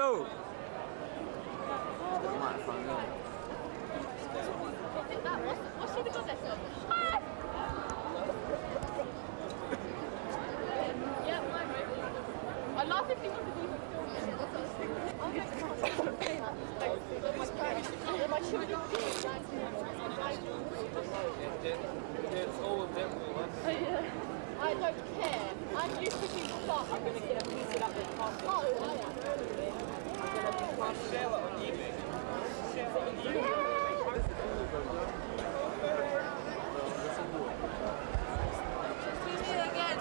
Hello. What's she got that film? Yeah, I laugh if you want to do I don't care. I'm used to people stuff. I'm going to get a piece of that with pasta. Oh, I am. I'm going to share it on eBay. Share it on eBay. Again.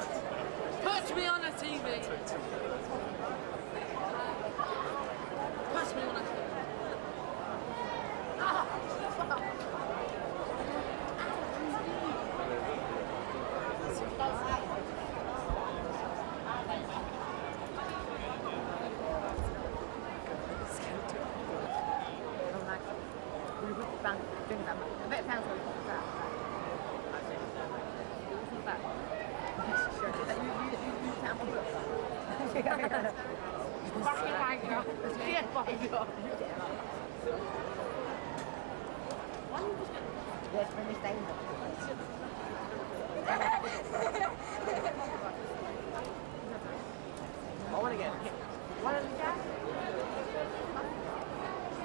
Put me on a TV. Put me on a TV. Yes, when we stay in I want to get picked. What is that?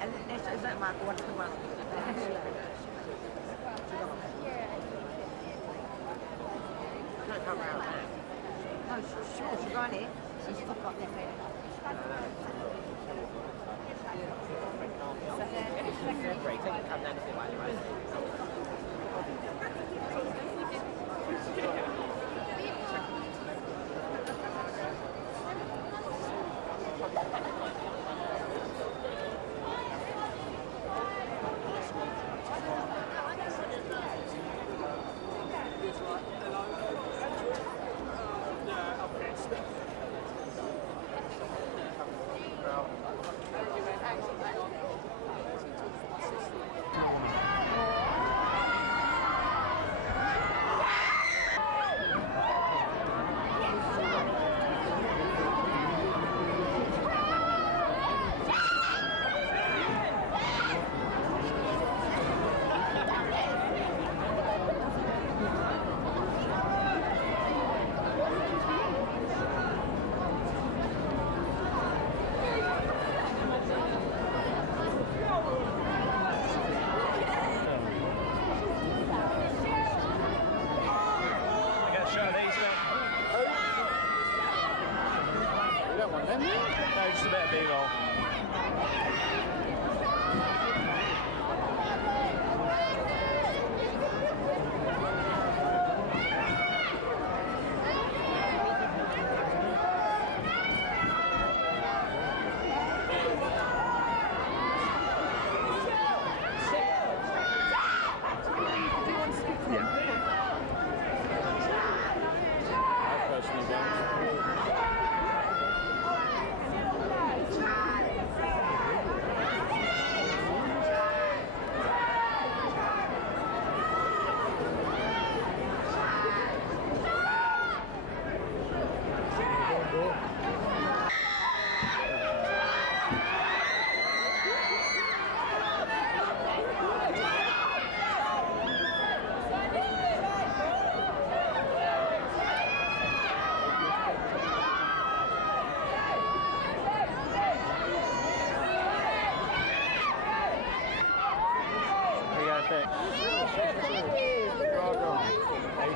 And this is that Mark. What's the one? Can't come around there. No, sure, she's right here. She's just got this here. Great, come down to like No, just a bit of B-roll.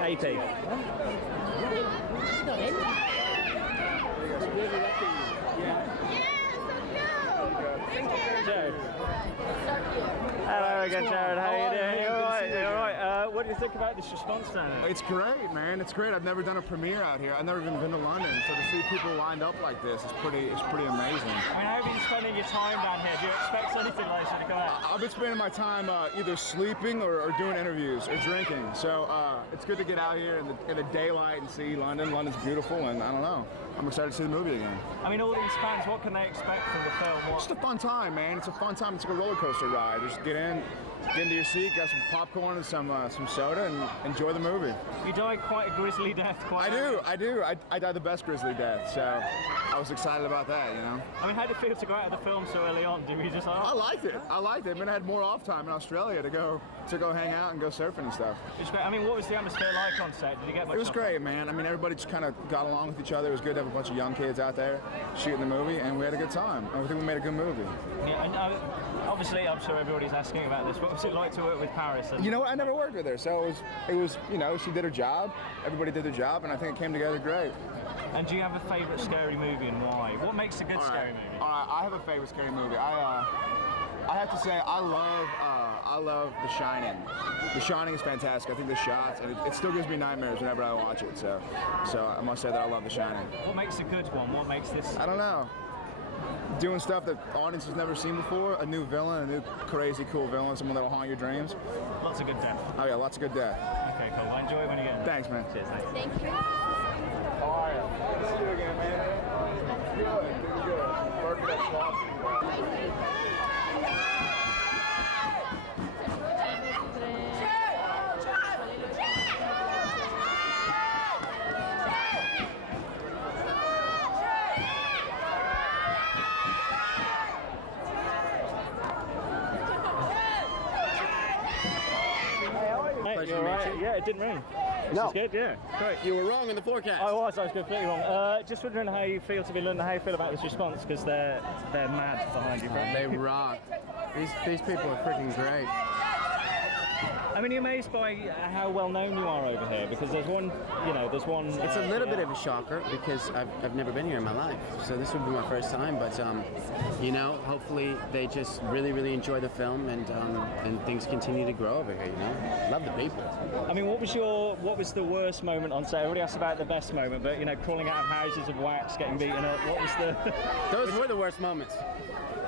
AP. Hello again, Jared. How are you doing? You alright? You alright? What do you think about this response down here? It's great, man. It's great. I've never done a premiere out here. I've never even been to London, so to see people lined up like this is pretty amazing. I mean, how have you been spending your time down here? Do you expect anything like this to come out? I've been spending my time either sleeping or doing interviews or drinking. So it's good to get out here in the daylight and see London. London's beautiful, and I don't know. I'm excited to see the movie again. I mean, all these fans, what can they expect from the film? Just a fun time, man. It's a fun time. It's like a roller coaster ride. Just get into your seat, got some popcorn and some soda and enjoy the movie. You died quite a grisly death. I do. I died the best grisly death, so I was excited about that, you know. I mean, how did it feel to go out of the film so early on? Did we just like, I liked it. I mean, I had more off time in Australia to go hang out and go surfing and stuff. It was great. I mean, what was the atmosphere like on set? Did you get much? It was great, man. I mean, everybody just kind of got along with each other. It was good to have a bunch of young kids out there shooting the movie, and we had a good time. I think we made a good movie. Yeah, and obviously, I'm sure everybody's asking about this. What was it like to work with Paris? You know what? I never worked with her, so it was, you know, she did her job. Everybody did their job, and I think it came together great. And do you have a favourite scary movie and why? What makes a good scary movie? I have a favorite scary movie. I have to say I love The Shining. The Shining is fantastic. I think the shots, and it still gives me nightmares whenever I watch it. So I must say that I love The Shining. What makes a good one? What makes this? I don't know. Doing stuff that the audience has never seen before. A new villain, a new crazy cool villain, someone that'll haunt your dreams. Lots of good death. Oh yeah, lots of good death. Okay, cool. Well, enjoy it when you get there. Thanks, man. Cheers. Thanks. Thank you. How are you? Good to see you again, man. Good. Working that sloppy. Hey, you all right? Yeah, it didn't rain. This is good, yeah. Great. You were wrong in the forecast. I was completely wrong. Just wondering how you feel to be London, how you feel about this response, because they're mad behind you. They rock. These people are freaking great. I mean, you're amazed by how well known you are over here, because there's one. It's a little bit of a shocker because I've never been here in my life, so this would be my first time. But you know, hopefully they just really enjoy the film and things continue to grow over here. You know, love the people. I mean, what was the worst moment on set? Everybody asked about the best moment, but you know, crawling out of houses of wax, getting beaten up. What was the? Those were the worst moments.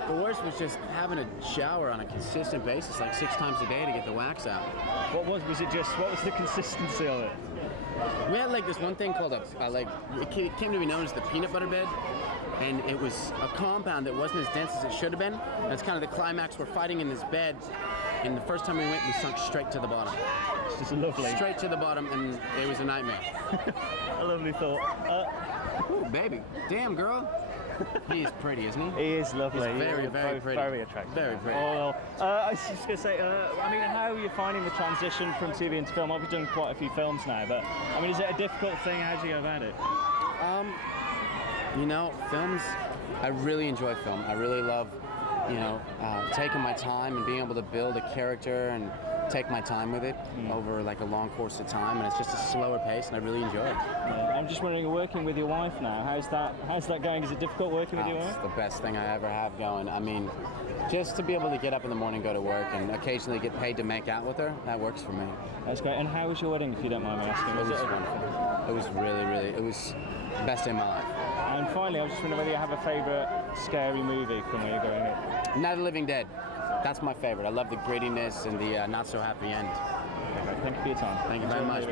The worst was just having a shower on a consistent basis, like 6 times a day to get the wax out. What was the consistency of it? We had like this one thing called it came to be known as the peanut butter bed, and it was a compound that wasn't as dense as it should have been. And it's kind of the climax. We're fighting in this bed, and the first time we went, we sunk straight to the bottom. It's just lovely. Straight to the bottom, and it was a nightmare. A lovely thought. Ooh, baby. Damn, girl. He is pretty, isn't he? He is lovely. He's very pretty. Very attractive. Very pretty. Oh, I was just going to say, I mean, how are you finding the transition from TV into film? I've done quite a few films now, but I mean, is it a difficult thing? How do you go about it? You know, films, I really enjoy film. I really love, you know, taking my time and being able to build a character and take my time with it over like a long course of time, and it's just a slower pace, and I really enjoy it. Yeah, I'm just wondering, you're working with your wife now. How's that going? Is it difficult working with your wife? It's the best thing I ever have going. I mean, just to be able to get up in the morning, go to work, and occasionally get paid to make out with her, that works for me. That's great. And how was your wedding, if you don't mind me asking? It was wonderful. It was really, it was the best day of my life. And finally, I was just wondering whether you have a favourite scary movie from where you're going up. Night of the Living Dead. That's my favorite. I love the grittiness and the not so happy end. Okay, thank you for your time. Thank you very much.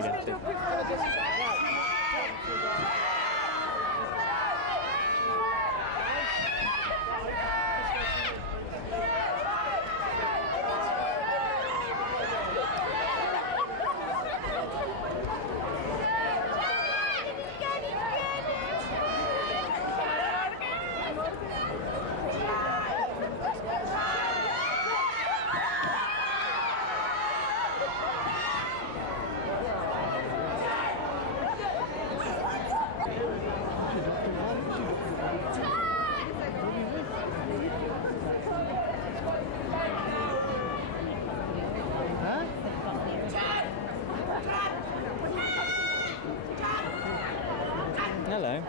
Hello.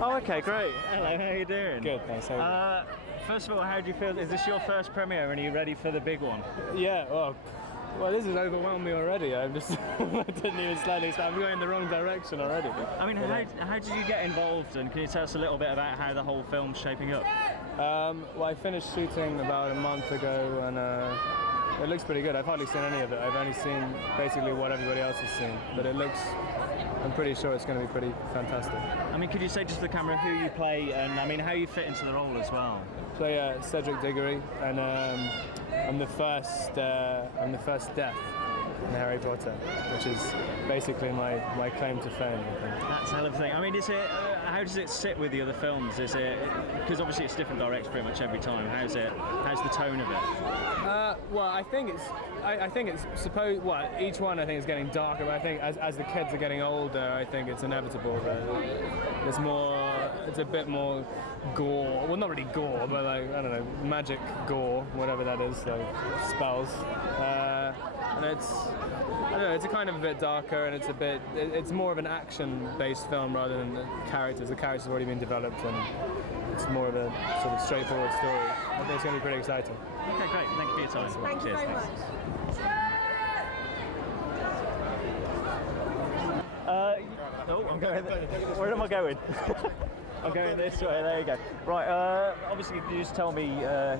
Oh, okay, great. Hello, how are you doing? Good, thanks. How are First of all, how do you feel? Is this your first premiere, and are you ready for the big one? you? Yeah, well, this has overwhelmed me already. I didn't even slightly expect. I'm going in the wrong direction already. I mean, how did you get involved, and can you tell us a little bit about how the whole film's shaping up? Well, I finished shooting about a month ago, and it looks pretty good. I've hardly seen any of it. I've only seen basically what everybody else has seen, but I'm pretty sure it's going to be pretty fantastic. I mean, could you say just to the camera who you play, and I mean how you fit into the role as well? play Cedric Diggory, and I'm the first death in Harry Potter, which is basically my claim to fame, I think. That's a hell of a thing. I mean, is it? How does it sit with the other films? Is it because obviously it's different directs pretty much every time? How's the tone of it? Well, I think it's supposed. Well, each one I think is getting darker, but I think as the kids are getting older, I think it's inevitable that there's more. It's a bit more gore. Well, not really gore, but like I don't know, magic gore, whatever that is, like spells. And it's I don't know. It's a kind of a bit darker, and it's more of an action-based film rather than the characters. The characters have already been developed, and it's more of a sort of straightforward story. I think it's going to be pretty exciting. Okay, great. Thank you for your time. Thank you very much. I'm going. Where am I going? I'm going this way. There you go. Right. Obviously, can you just tell me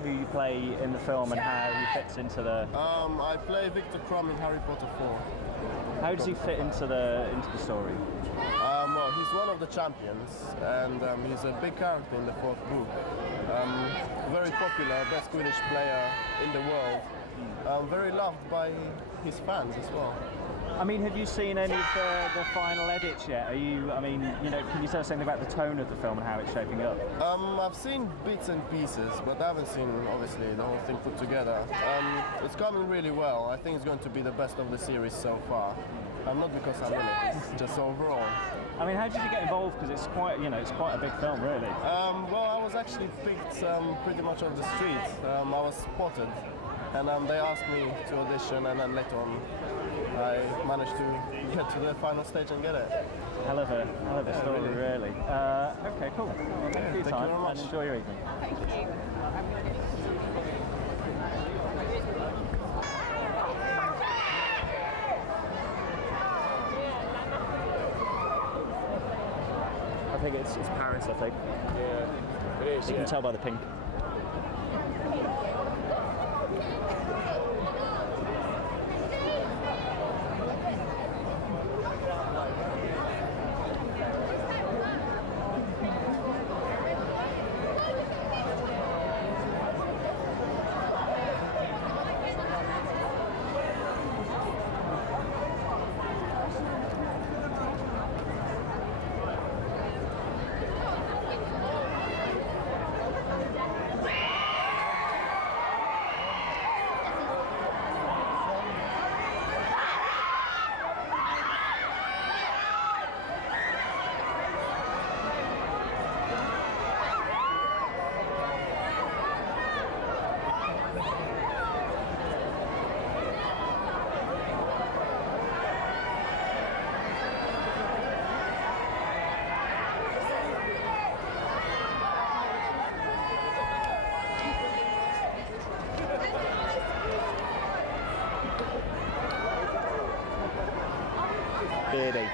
who you play in the film and how he fits into the? I play Victor Crumb in Harry Potter 4. How does he fit into the story? Well, he's one of the champions, and he's a big character in the 4th book. Very popular, best Quidditch player in the world. Very loved by his fans as well. I mean, have you seen any of the final edits yet? Can you tell us something about the tone of the film and how it's shaping up? I've seen bits and pieces, but I haven't seen, obviously, the whole thing put together. It's coming really well. I think it's going to be the best of the series so far. Not because I'm in it, it's just overall. I mean, how did you get involved? Because it's quite a big film, really. Well, I was actually picked pretty much on the street. I was spotted, and they asked me to audition, and then later on, I managed to get to the final stage and get it. Hell of a story, really. Okay, cool. Well, thank you for your time, very much. and enjoy your evening. Thank you. I think it's Paris, I think. Yeah, it is. You can tell by the pink. Beardy.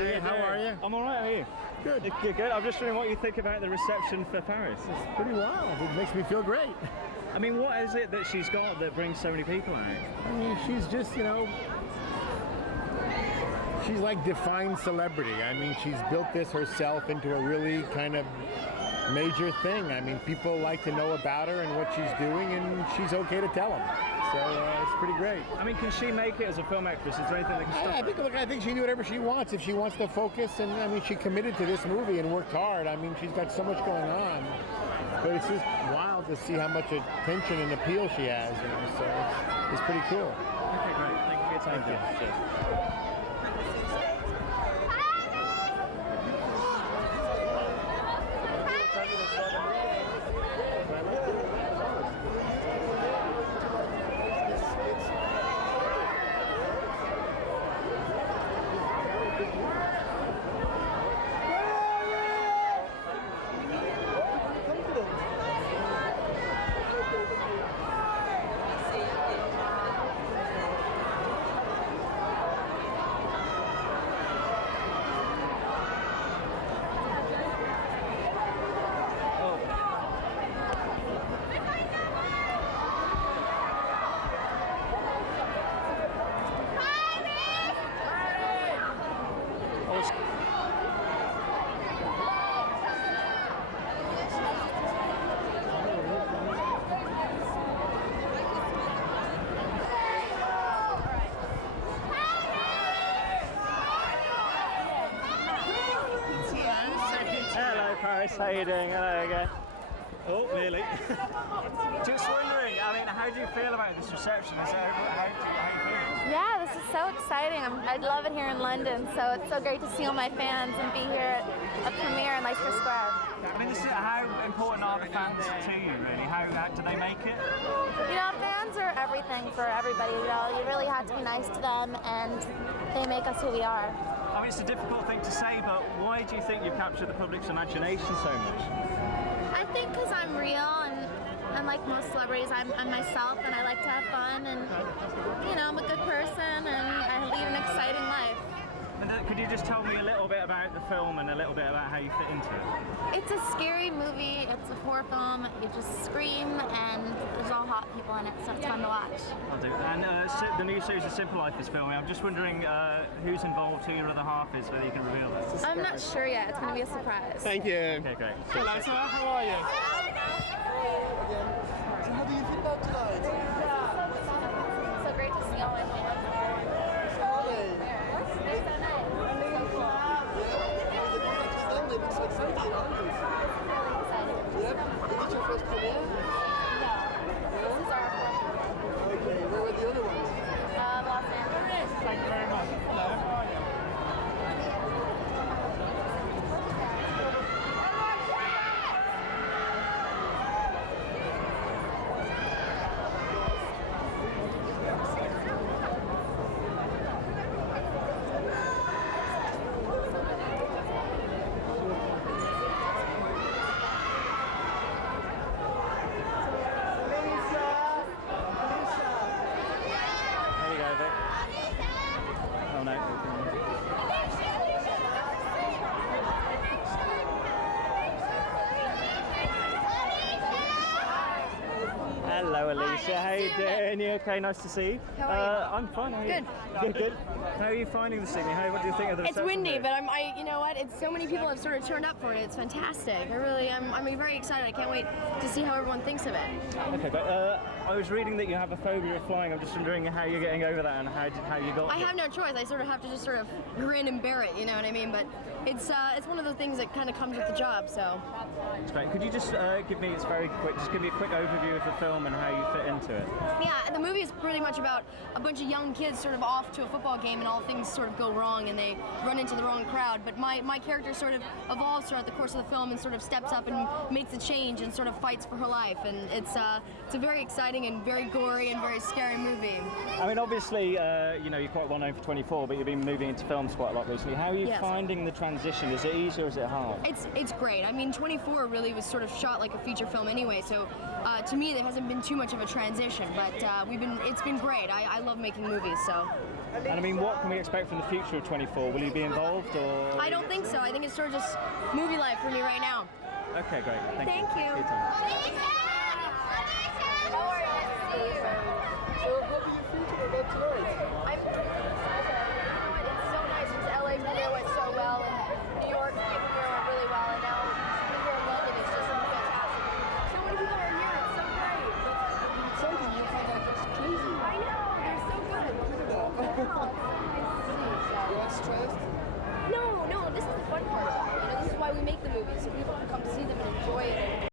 see you. How are you? I'm all right. How are you? Good. Good. I'm just wondering what you think about the reception for Paris. It's pretty wild. It makes me feel great. I mean, what is it that she's got that brings so many people out? I mean, she's just, she's like defined celebrity. I mean, she's built this herself into a really kind of major thing. I mean, people like to know about her and what she's doing, and she's okay to tell them. So it's pretty great. I mean, can she make it as a film actress? Is there anything that can stop her? I think she can do whatever she wants if she wants to focus. And I mean, she committed to this movie and worked hard. I mean, she's got so much going on. But it's just wild to see how much attention and appeal she has. So it's pretty cool. Okay, great. Thank you for your time. Thank you. Cheers. Hello, Paris. How you doing? Hello again. Oh, really? Just wondering. I mean, how do you feel about this reception? How do you feel? Yeah, this is so exciting. I love it here in London, so it's so great to see all my fans and be here at a premiere in Leicester Square. I mean, how important are the fans to you, really? How do they make it? You know, fans are everything for everybody. You really have to be nice to them, and they make us who we are. I mean, it's a difficult thing to say, but why do you think you've captured the public's imagination so much? I think because I'm real, and unlike most celebrities, I'm myself, and I like to have fun, and I'm a good person, and I lead an exciting life. And could you just tell me a little bit about the film and a little bit about how you fit into it? It's a scary movie. It's a horror film. You just scream, and there's all hot people in it, so it's fun to watch. I'll do. And the new series of Simple Life is filming. I'm just wondering who's involved, who your other half is, whether you can reveal that. I'm not sure yet. It's going to be a surprise. Thank you. Okay, great. Hello, sir. How are you? How do you feel about tonight? So great to see all my fans. They're so nice. It looks exciting, aren't they? Really excited. Yeah? Is it your first premiere? No. This is our fourth one. Okay, where were the other ones? Los Angeles. Thank you very much. Hello, how are you? There you go, Vic. Oh no. Hello, Alicia. How you doing? You okay? Nice to see you. How are Uh, you? I'm fine. How are you? Good. Good. How are you finding this evening? What do you think of the It's reception windy, here? but you know what? It's so many people have sort of turned up for it. It's fantastic. I'm very excited. I can't wait to see how everyone thinks of it. Okay, but I was reading that you have a phobia of flying. I'm just wondering how you're getting over that and how you got I it. have no choice. I sort of have to just sort of grin and bear it. You know what I mean? But it's one of those things that kind of comes with the job. So It's great. Could you just give me, it's very quick, just give me a quick overview of the film and how you fit into it? yeah, the movie is pretty much about a bunch of young kids sort of off to a football game, and all things sort of go wrong, and they run into the wrong crowd. But my character sort of evolves throughout the course of the film and sort of steps up and makes a change and sort of fights for her life. And it's a very exciting exciting and very gory and very scary movie. I mean, obviously, you're quite well known for 24, but you've been moving into films quite a lot recently. How are you Yes. finding the transition? Is it easy or is it hard? It's great. I mean, 24 really was sort of shot like a feature film anyway, so to me there hasn't been too much of a transition. But it's been great. I love making movies, so. And I mean, what can we expect from the future of 24? Will you be involved or? I don't think so. I think it's sort of just movie life for me right now. Okay, great. Thank you. Thank you. For your time.